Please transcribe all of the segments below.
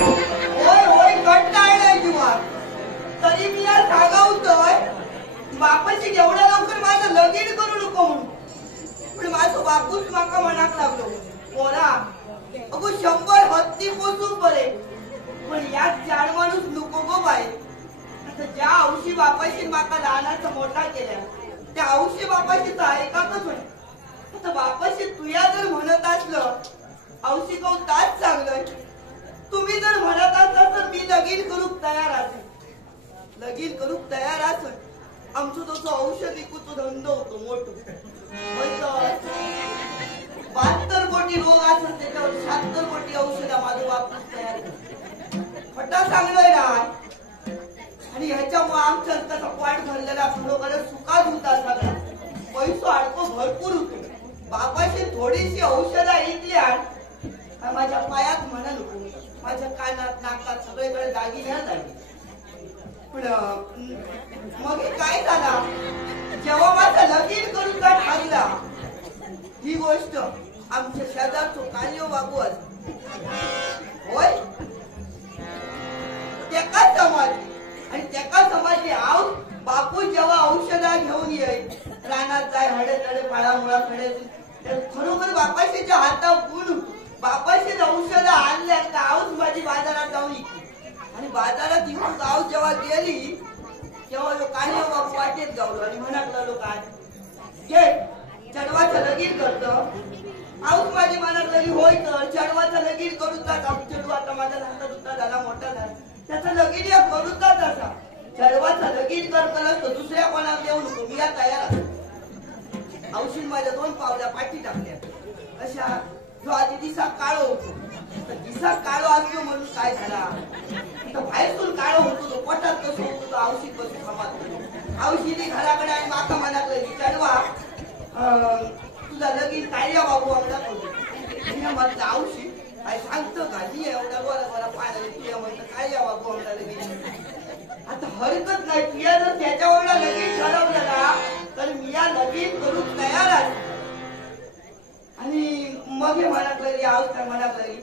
होय होय कंटाळलाय जीवा तरी मी या सांगावतोय बापाची एवढ्या लवकर माझं लगीन करू नको म्हणून पण माझं बापूच माका म्हणाक लागलो पोरा अगो 100 हत्ती पोचू बरे पण यात 4 माणूस नको गो बाय आता ज्या औशी बापाशी माका लहानाचा मोठा केल्या त्या औशी बापाशी तर ऐकातच होय आता बापाशी तुया जर म्हणत असलं औशी कौ ताच चांगलंय तुम्ही जर म्हणत असला तर मी लगीन करूक तयार असेल लगीन करूक तयार असेल आमचं तसं औषध विकूचो धंदो होतो मोठो 72 कोटी रोग असत त्याच्यावर 76 कोटी औषध माझं वापरून तयार खटा चांगलंय ना आणि ह्याच्यामुळे आमच्या त्याचा पाठ भरलेला खरोखर सुखात होता सगळा पैसा अडको भरपूर होतो बापाशी थोडीशी औषधं ऐकली माझ्या पायात म्हणा नको माझ्या कानात नाकात सगळीकडे दागिन्या झाली पण मग काय झाला जेव्हा माझं लगीन करून का ठरला ही गोष्ट आमच्या शेजारचो कालिओ बाबू होय त्याका समाज आणि त्याका समाजली आव बापू जेव्हा औषधा घेऊन येईल रानात जाय हडे तडे फाळामुळा खडे खरोखर बापाशीच्या हातात गुण बापाशी औषधं आणल्या तर आऊच माझी बाजारात जाऊन येते आणि बाजारात येऊन गाव जेव्हा गेली तेव्हा कालिओ बाबू वाटेत गावलो आणि म्हणत लागलो काय घे चढवाचं लगीन करतो आऊच माझी मनात लगी होय तर चढवाचं लगीन करून जात चढवा आता माझा लहान दुसरा झाला मोठा झाला त्याचं लगीन या करून जात असा चढवाचं लगीन करत नसतो दुसऱ्या कोणाला देऊ नको मी या तयार औषध माझ्या 2 पावल्या पाठी टाकल्या अशा जो आधी दिसा काळो होतो दिसा काळो असतो म्हणून काय झाला बाहेरतून काळो होतो तो पोटात कसं होतो तो औषध बसून समाज औषधी घराकडे आणि माका मनात लगी चढवा तुझा लगीन काय या बाबू आमचा होतो म्हटलं औषध काय सांगतो का मी एवढा बरा पाण्याने तुया म्हणतं काय या बाबू आमचा लगीन आता हरकत नाही तुया जर त्याच्यावर लगीन ठरवलं ना तर मी या लगीन करून तयार आहे आणि मग हे मनात लगी आवता मनात लगी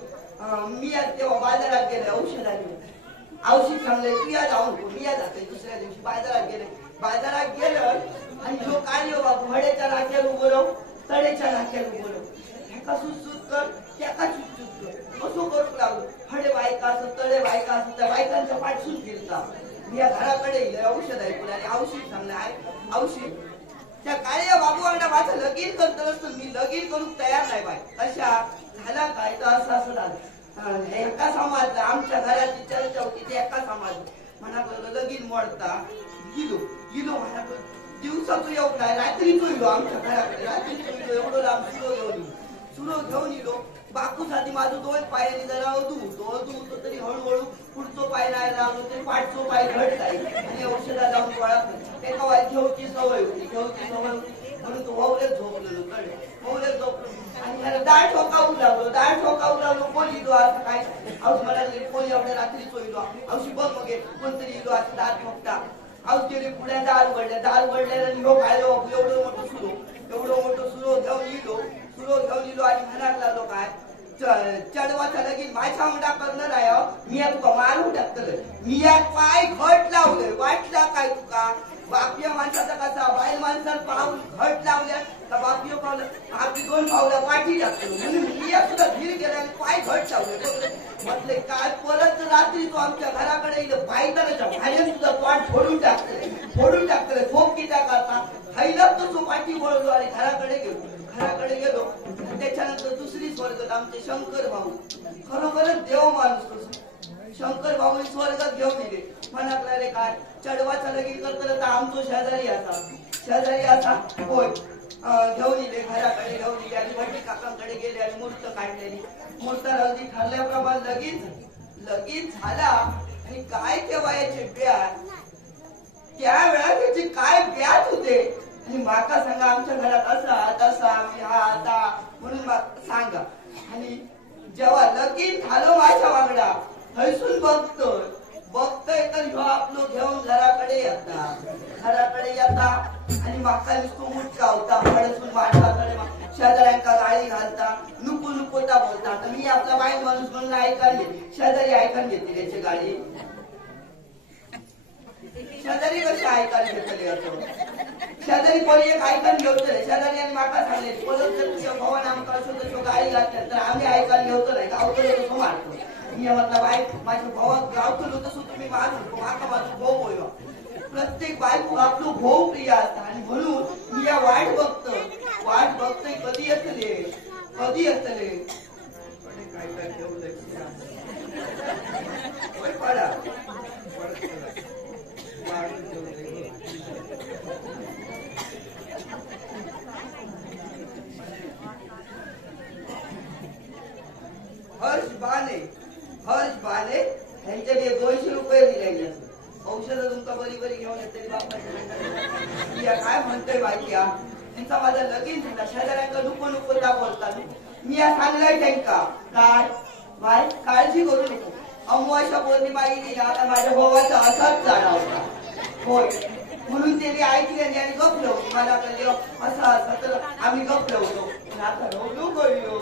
मी आज तेव्हा बाजारात गेले औषध सांगले तुया जाऊन मी या जाते दुसऱ्या दिवशी बाजारात गेलं आणि जो कालिओ बाबू हडेच्या नाक्यावर उभं राहू तडेच्या नाक्यावर उभं राहू ह्याका सुटसूट कर त्याका सुटसूट कर असं करू लागलो हडे बायका असं तडे बायका असं त्या बायकांच्या पाठसून फिरता मी या घराकडे औषध ऐकून आणि औषध सांगलं आहे औषध त्या कालिओ बाबू अंडा माझं लगीन करत असतो मी लगीन करून तयार नाही बाय कशा झाला काय तर असं झालं एका समाज आमच्या घराची चर्चा होती ते एका समाज म्हणा लगीन मोडता गेलो म्हणा दिवसाचं येऊ नाही रात्रीचो येलो आमच्या घराकडे रात्रीचो येलो एवढं लांब सुरो घेऊन येलो बापूसाठी माझं 2 पायाने जरा अदू होतो तरी हळूहळू पुढचो पाय नाही लागलो तरी पाठचो पाय घट जाईल आणि औषधा जाऊन गोळा एका वाय घेऊची सवय होती म्हणून तो ववरेच झोपलेलो ववरेच झोपलो आणि मला दाळ ठोकावू लागलो कोणी इलो असं काय औष मला कोणी एवढ्या रात्रीचो इलो औषध बघ मग कोणतरी इलो असं दाळ ठोकता औषधी पुढे दाल वडल्या आणि ह्यो खायलो एवढं मोठं सुरो घेऊन इलो आणि म्हणायला लागलो काय चढवाचा लगीन माझ्या मुंडा करणार आहे मी तुका मारून टाकतलं मी या पाय घट लावलंय वाटला काय तुका बापया माणसाचा कसा बाई माणसाला पाऊल घट लावल्या का बापयो पावलं आपली 2 पावल्या पाठी टाकतो म्हणून मी सुद्धा धीर गेला आणि पाय घट लावले म्हटले काय परत रात्री तो आमच्या घराकडे येईल पायतानाच्या बाहेर सुद्धा पाठ फोडून टाकतले झोप किती करता हैलाच तो पाठी वळलो आणि घराकडे गेलो त्याच्यानंतर दुसरी स्वर्गात आमचे शंकर भाऊ खरोखरच देव माणूस शंकर भाऊ स्वर्गात घेऊन गेले म्हणाकला रे काय चढवाचा लगीन करत आमचो शेजारी असा होय घेऊन येले घराकडे घेऊन येले आणि वडील काकांकडे गेले आणि मूर्त काढलेली मूर्त राहून ठरल्याप्रमाणे लगीन झाला आणि काय ते वयाचे ब्याज त्यावेळा त्याचे काय ब्याज होते आणि माका सांगा आमच्या घरात असा तसा मी हा आता म्हणून सांगा आणि जेव्हा लगीन झालं माझ्या वांगडा थैसून बघतोय तर ह्यो आपलो घेऊन घराकडे येता आणि म्हाका नुसतो मुटकावता पडसून वाटताकडे शेजाऱ्यांका गाळी घालता नुकू नुकोता बोलता. आता मी आपला वाईट माणूस म्हणून ऐकान घेते, शेजारी ऐकान घेतली त्याची गाडी. शेजारी कशी ऐकायला घेतले असं शेजारी कोणी एक ऐकून घेवतले. शेजारी आणि म्हाका सांगले परत जर तुझ्या भवन आमका असो तसो गाडी घातल्या तर आम्ही ऐकायला घेवतो नाही, गावतलो तसो मारतो. मी म्हटलं बाय माझ्या भावात गावतलो तसो तुम्ही मारू म्हाका माझा भाऊ होयो. प्रत्येक बायको आपलो भाऊ प्रिय असता आणि म्हणून मी या वाट बघतोय कधी येतले काय काय ठेवलंय पडा हर्ष बाले ह्यांच्याकडे 200 रुपये दिले. औषधं तुमका बरी बरी घेऊन येते बाप्पा काय म्हणतोय बाकी त्यांचा माझा लगीन झाला. शेजाऱ्यांका नुको नुकोता बोलतात. मी या सांगलाय त्यांका काय बाय काळजी करू नको. अमावास्या पौर्णिमा गेली आता माझ्या भावाचा असाच झाला होता होय म्हणून त्यांनी ऐकले आणि गप्प होती. मला कळले असा तर आम्ही गप्प होतो. आता रवलो कळलो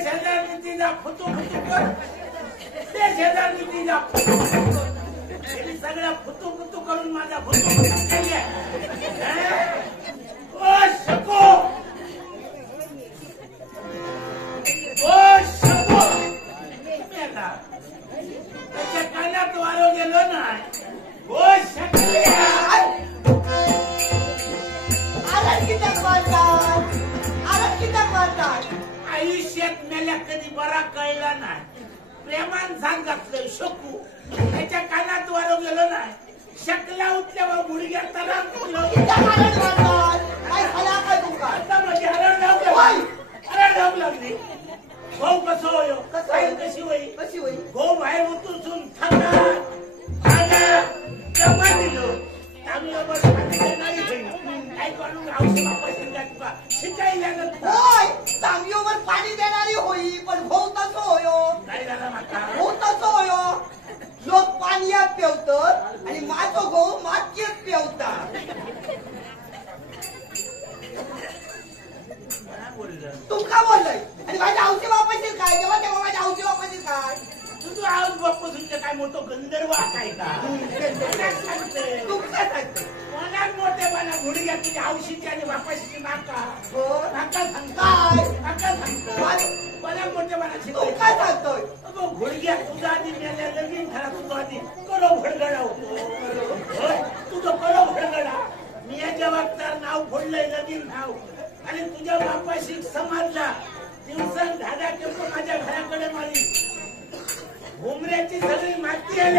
शेजारी तिचा फुटू फुटू कर ते शेजारी तिचा सगळ्या फुटू फुटू करून माझा फुटू केली ओ शको त्याच्या कानात वारो गेलो नाही ओ शकल्या आयुष्यात मेल्या कधी बरा कळला नाही प्रेमान सांग घातलं शकू त्याच्या कानात वारो गेलो नाही शकला उठल्यावर गुडघ्यात तलाक हरण लागली भाऊ कसं होय कशी होई भाऊ बाहेर उतरून थंडा दिलो चांगलं बस नाही काय करून शिकायला तांब्यावर पाणी देणारी होई पण भाऊ तसं होयो काय झालं माका भाऊ तसं होयो लोक पाण्यात पेवतात आणि माझं भाऊ मातीत पेवतात तुमका बोललोय आणि माझ्या औषधी वापरशील काय जेव्हा तेव्हा माझ्या औषधी वापरशील काय तू आज बाप्पा तुमचं काय मोठं गंधर्व काय का तुमचं सांगते कोणाक मोठेपणा गुडघ्या तुझ्या औषधी आणि बापाशी नाका नाका काय नाका सांगतो कोणाक मोठेपणा तू काय सांगतोय गुडघ्या तुझा आधी मेल्या लगीन खरा तुझा आधी करो भडगडा होतो तुझं करो भडगडा मी याच्या वागतार नाव फोडलंय लगीन नाव आणि तुझ्या बापाशी समाजला दिवसात धाड्या केलं माझ्या घराकडे मारी हुमऱ्याची सगळी माती आली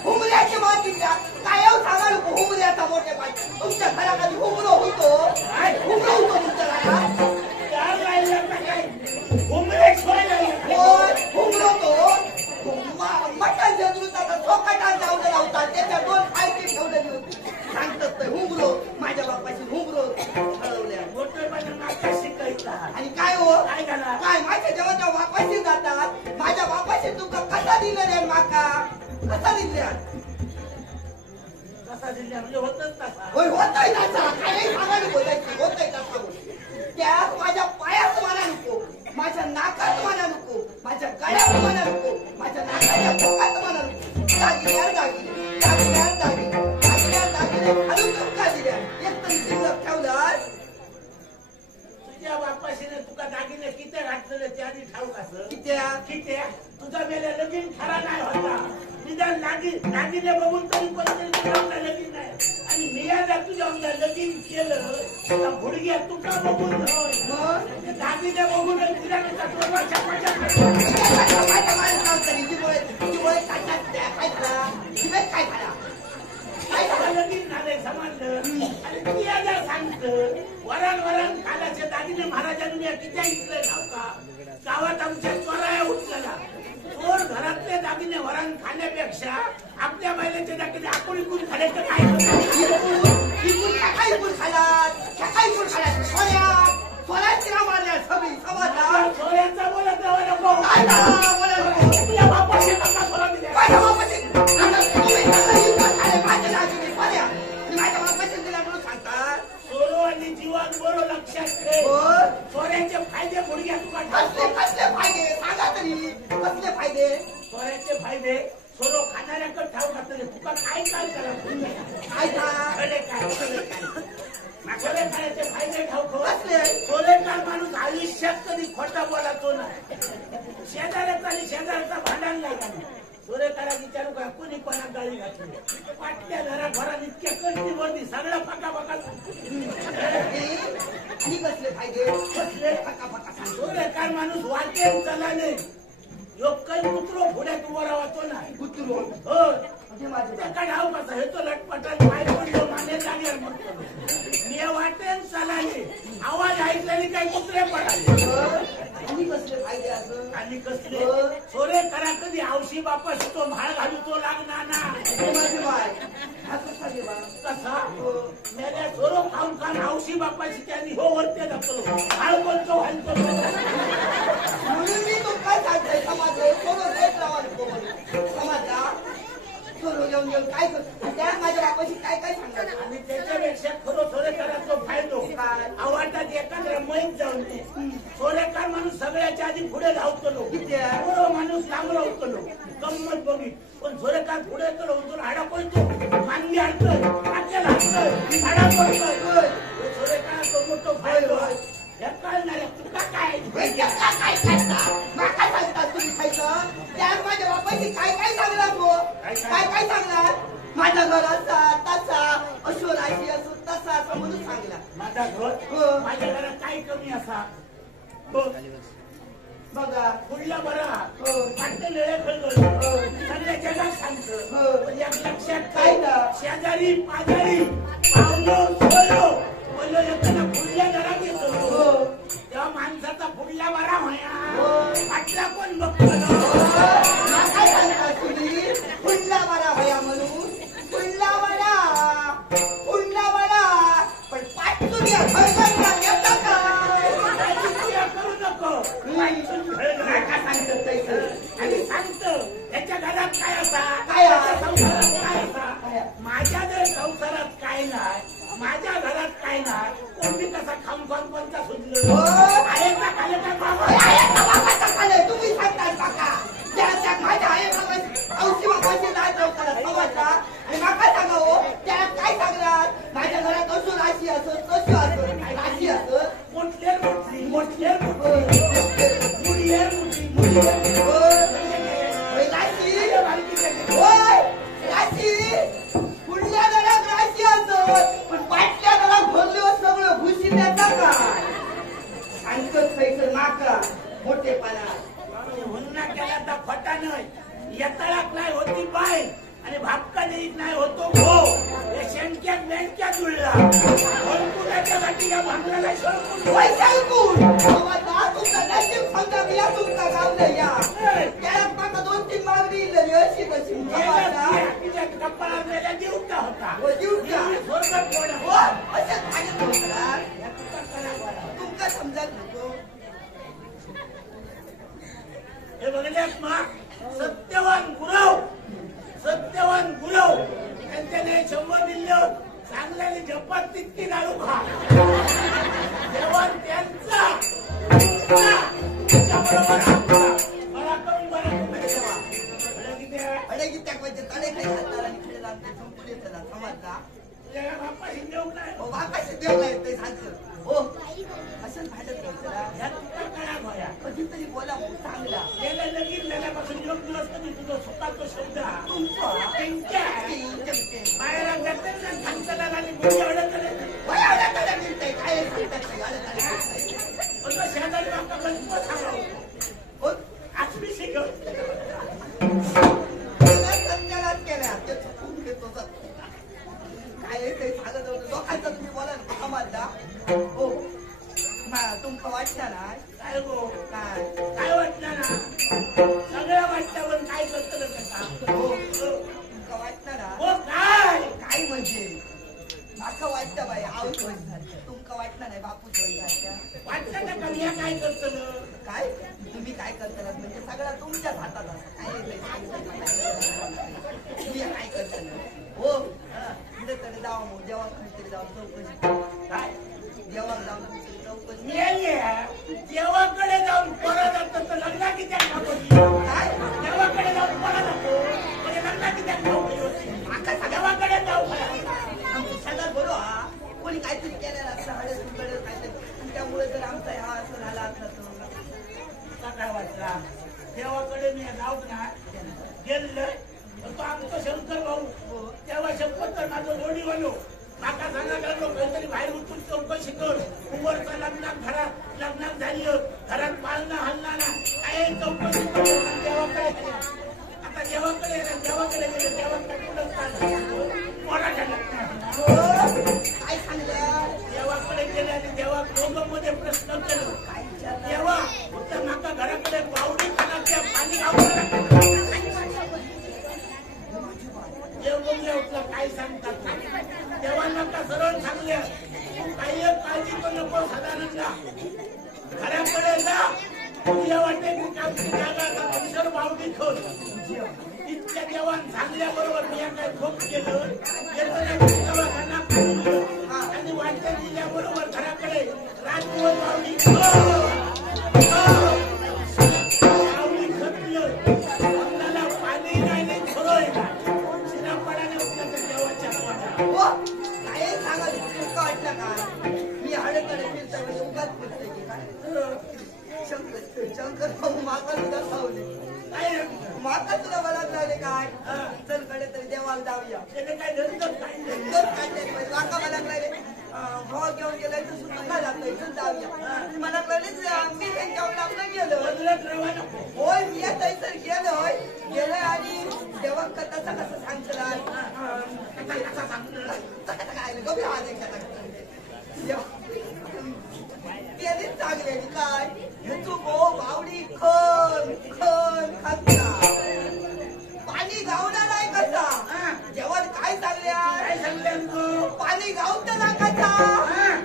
हुमऱ्याची माती काय सांगा नको हुमऱ्याचा मोठे पाहिजे तुमच्या घराखाली हुमरो होतो हुमरो होतो तुमच्या घरात हुमरे हुमरो तो मटण जत्रूचा चोकाटा जाऊन लावतात त्याच्या दोन फायदे ठेवलेली होती सांगतात हुमरो माझ्या बापाशी हुमरो ठरवल्या आणि काय हो काय माझ्या जेव्हा बापाशी जातात माझ्या बापाशी तुमका कसा दिलं रे माका कसा दिल्या म्हणजे होतच तसा होय होतय तसा काही सांगा नको होतय तसा त्यात माझ्या पायात म्हणा नको माझ्या नाकात म्हणा नको माझ्या गळ्यात म्हणा नको माझ्या नाकाच्या पोटात म्हणा नको दागिन्यावर दागिने दागिन्यावर दागिने दागिन्यावर दागिने घालून तुमका दिल्या एकतरी शिल्लक ठेवलं तुझ्या बापाशीने तुका दागिने किती घातलेले ते आधी ठाऊक असं कित्या तुझा मेल्या लगीन खरा नाही होता निदान दागिने बघून तरी कोणतरी तुझ्या लगीन नाही आणि मियाला तुझ्या लगीन केलं तर गुडघ्या तुका बघून दागिने बघून लगीन झालंय समजलं आणि मियाला सांगतं वरण खाण्याचे दागिने महाराजांनी किती ऐकलंय नाव का गावात आमच्या चोराया उठलेला चोर घरातले दागिने वरण खाण्यापेक्षा आपल्या महिलेचे दागिने आपण इकून खाले तर काय सोऱ्यांचा बोलत राहा नको तुझ्या बापाशी नका सोरा दिल्या सोरो आणि जीवन बरोबर लक्षात ठेव सोऱ्यांचे फायदे गुडघ्या तुका कसले फायदे सांगा तरी कसले फायदे सोऱ्याचे फायदे सोरो खाणाऱ्याकडे ठाव घातले तुका काय करा सोरे खाण्याचे फायदे ठाव कसले सोरेकार माणूस आयुष्यात कधी खोटा बोलातो नाही शेजाऱ्याचा आणि शेजाऱ्याचा भांडण नाही झालं सोरेकारा विचारू का कोणी कोणा गाळी घातली वाटल्या घराघरात इतक्या कष्टी बोलती सगळं फका आणि कसले फायदे कसले सोरेकार माणूस वाटेल चलाने योग काही कुत्रो पुढ्यात उभं राहतो नाही कुत्रो हो काय ठाव कसा हे तो लटपटात पाय पडलो माने लागेल म्हणतो मी वाटेल चलाने आवाज ऐकल्याने काही कुत्रे पडाले आणि कसले फायदे असं आणि कसले सोरे करा कधी औशी बापस तो म्हाळ घालू तो लागणार ना कसा मेल्या सोरो खाऊन खाऊन औशी बापाशी त्यांनी हो वरते जातो म्हाळ बोलतो घालतो म्हणून मी तो काय सांगतोय समाज सोरो देत राहा समाजला सोरो येऊन काय करतो त्या माझ्या बापाशी काय काय सांगतात आणि त्याच्यापेक्षा खरो सोरे करा तो फायदो काय आवाजात एखाद्या मैत जाऊन सोरेकार माणूस सगळ्याच्या आधी पुढे धावतलो माणूस लांब राहतलो गंमत बघी पण सोरेकार पुढे तर उचलून हाडा पळतो मानवी आणतोय आपल्याला आणतोय हाडा पळतोय सोरेकार तो मोठो फायदो हे कळणार तुका काय काय सांगता तुम्ही खायचं त्या माझ्या बापाची काय काय सांगणार गो काय काय सांगणार माझ्या घर असा तसा अश्वराशी असो तसा असं म्हणून सांगला माझा घर माझ्या घरात काय कमी असा बघा पुढला बरा वाटतं लेळे खेळतो सगळ्या जगात सांगतं पण एक लक्षात काय शेजारी पाजारी पावलो सोलो बोललो येताना पुढल्या घरात येतो तेव्हा माणसाचा पुढला बरा होया वाटला कोण बघतो काय सांगता तुम्ही पुढला बरा होया म्हणून पुढला बरा पण पाठून या येतं काय करू नको आणि सांगतो त्याच्या घरात काय असा संसारात काय असा माझ्या जर संसारात काय नाही माझ्या घरात काय नाही कोणी कसा खामखाम कोणता सुचलो आहे का खाले काय तुम्ही सांगताय काका त्या माझ्या आई औषधी बाबाची नाही संसारात समाजला आणि माका सांगा हो त्या काय सांगणार माझ्या घरात असो राशी असो तसो असो राशी असो मोठले मोठली पुढल्या घरात राशी असो पण पाठल्या घरात भरले सगळं घुशी देता काय सांगतोच पैसे नाका मोठेपणा हुन्ना केला तर फटा नाही येताळाक नाही होती बाय आणि भापका देत नाही होतो गो हे शेणक्यात बेंक्यात जुळला कुणाच्या गाठी या भांगलाला शळकून तुमचा नशीब समजा मी तुमचा गावलं या त्याला माका 2-3 मागणी इल्ली अशी तशी कप्पाला मेल्या देऊका होता तुमका समजत नको हे बघल्यात मा सत्यवान गुरव त्यांच्याने 100 दिलं चांगल्याने झपात तितकी लाडू खा देवान त्यांचा मला करून बरा तडे काही घालणार आणि खेळ लागते संपून येते ना समजला तुझ्या बापाशी देऊ नाही बापाशी देवला येते सांगतो हो असंच भांडत कधीतरी बोला चांगला गेल्या लगीन झाल्यापासून योग दिवस कधी तुझं स्वतःचा शब्द बाहेर जाते ना सांगताना आणि मुली शेजारी बापा गणपत सांगावं आठवी शिकव सत्यानाच केल्या ते चुकून घेतो काय ते सांगत होतं लोकांचं तुम्ही बोला ना समाजला हो तुमचं वाटलं ना काय गो काय वाटलं ना सगळं वाटतं पण काय करतं हो तुमचं वाटलं ना हो काय काय म्हणजे माका वाटतं बाई आऊच वय झालं तुमका वाटलं नाही बापूच वय झालं वाटलं ना कमी काय करतं काय तुम्ही काय करता म्हणजे सगळं तुमच्याच हातात असं काय काय करता हो पुढे तरी जाऊ जेव्हा तरी जाऊन चौकशी काय जेव्हा जाऊन देवाकडे जाऊन पळा जातो तर लग्ना किती काय देवाकडे जाऊन पळा जातो म्हणजे लग्ना किती देवाकडे जाऊ सगळं बरो हा कोणी काहीतरी केलेलं असतं हळद काहीतरी आणि त्यामुळे जर आमचा हा असं झाला असला तर काय वाटला देवाकडे मी जाऊ ना गेलं तो आमचा शंकर भाऊ तेव्हा शंकर तर माझं जोडी वालो काका सांगा लागलो काहीतरी बाहेर उठून चौकशी कर उमरचा लग्नात झालं घरात पाळणं हलणार ना काय चौकशी कर देवाकडे आता देवाकडे गेले देवाकडे काय सांगलं देवाकडे गेले आणि देवा दोघांमध्ये प्रश्न केलं देवा उत्तर नाका घराकडे बावडी खाण्याच्या पाणी देव काय सांगतात देवांना का सरळ सांगले काही काळजी पण नको साधारणला घराकडे जा तुझ्या वाटते आमची जागा अक्षर बावडी खोल इतक्या देवान सांगल्याबरोबर मी काय खोप केलं दवाखाना आणि वाटते दिल्याबरोबर घराकडे राजभवन बावडी खोल पाणी नाही खरं शिरापडाने उठलं तर देवाच्या काय सांगा तुमका वाटलं का मी हडकडे फिरता उगाच फिरते की काय शंकर भाऊ माका सुद्धा सावले माका सुद्धा मला लागले काय चल कडे तरी देवाला जाऊया काय धरतच काढले माका मला लागले भाव घेऊन गेलाय तर सुद्धा काय लागलं इथून जाऊया मला लागले मी त्यांच्यावर लागलं गेलो होय मी आता तर गेलोय गेलोय आणि देवा कथाचा कसं सांगला त्याने चांगले काय हे तू गो बावडी खन खन खाता पाणी गावणार आहे कसा जेवण काय सांगल्या पाणी गावत ना कसा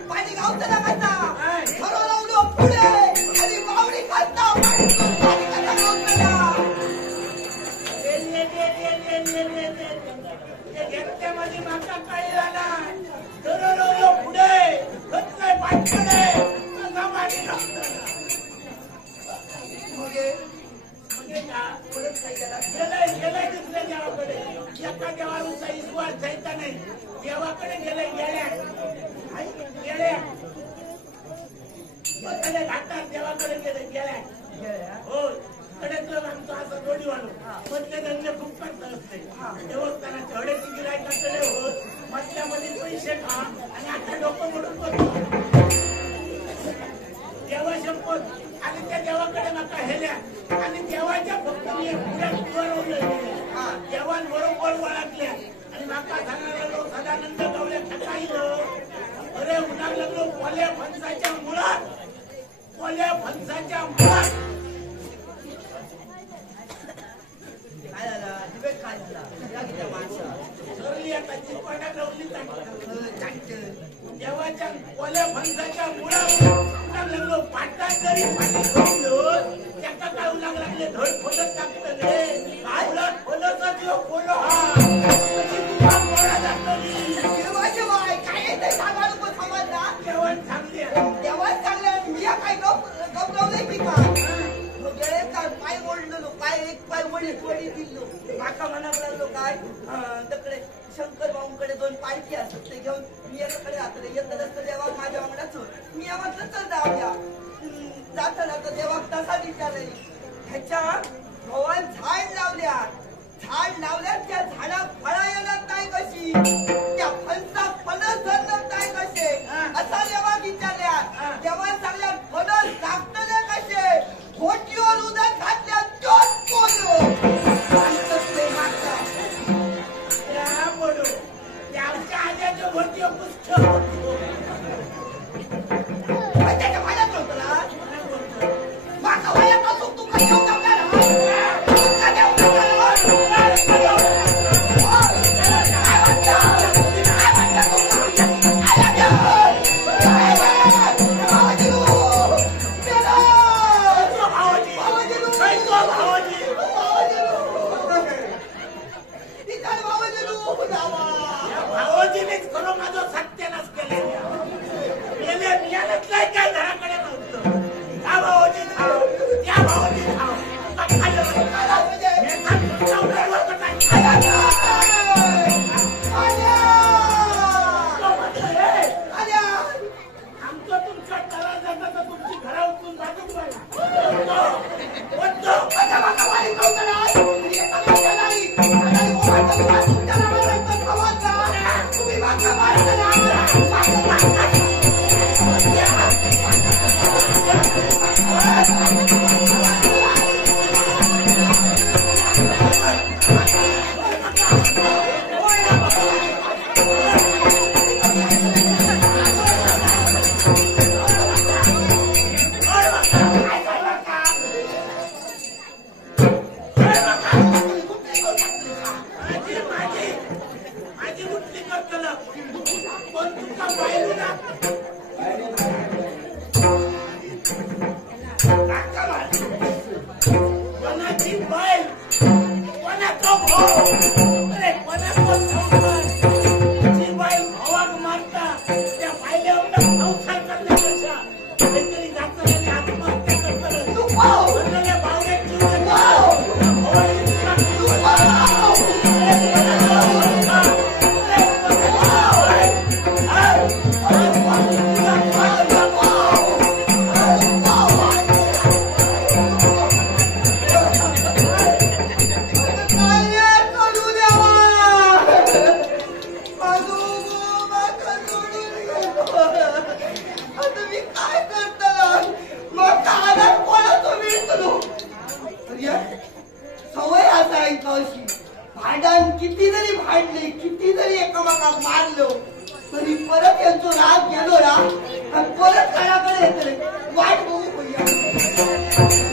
पाणी गावत ना कसा खरं लावलं पुढे आणि बावडी खाता पाणी कसा गावत घेतल्यामध्ये माका काही झाला ठरवलं पुढे काय पाठकडे गेलाय दुसऱ्या देवाकडे एका देवाचा विश्वास जायचा नाही देवाकडे गेलाय गेल्या घाटात देवाकडे गेल्या हो कडेतलं आमचं असं जोडी वाढू पण ते धंदे खूप करत असते देवस्थानाचे हडेची गिरायकाकडे होत मधल्यामध्ये पैसे खा आणि आता डोकं मोडून बसतो देवा शपथ आणि त्या देवाकडे नका हेल्या आणि देवाच्या फक्त देवांबरोबर ओळखल्या आणि माका सांगायला लोक सदानंद गावल्या थकाईलं अरे उन्हा लागलो पोल्या फणसाच्या मुळात काय झाला दिवेट काय झाला माणसं ठरली आता चिपटा लावली देवाच्या पोल्या फणसाच्या मुळात लागलो पाटात जरी पाणी सोडलं त्याका काय लागले धड खोलत टाकतले उलट खोलचा जीव खोलो हा देवाचे बाय काय ते सांगा नको थांबा देवान सांगले मी काय गपगवले की काय गेले काय पाय ओढलो पाय एक पाय वडी दिलो काका म्हणायला लागलो काय तकडे शंकर भाऊंकडे 2 पालखी असत ते घेऊन मी एकाकडे राहतो येत असतं देवा माझ्या अंगणाच मी म्हटलं चल जाऊया जाताना तर देवा तसा विचारले ह्याच्या भवन झाड लावल्या त्या झाडा फळा येणार नाही कशी त्या फणसा फणस धरणार नाही कसे असा देवा विचारल्या देवा सांगल्या फणस लागतले कसे घोटीवर उदक घातल्या तोच बोलू आमच्या आज्याच्या घोटी पुष्ट त्याच्या भाड्यात होतो ना माका वयापासून तू काही होता भावजीनेच खरं माझं सत्यानाश केले मिळालंच काय घराकडे नव्हतं त्या भावजी त्या भावजी आमचं तुमच्या घरात जातं तर तुमची घरा उचलून बाजूक संसार करण्यापेक्षा काहीतरी जातं आत्महत्या करतात काय करतलं मग कानात कोणाचं मिळतो सवय असायची अशी भांडण किती जरी भांडले किती जरी एकामेकाक मारलो तरी परत यांचो राग गेलो ना परत कानाकडे येतले वाट बघू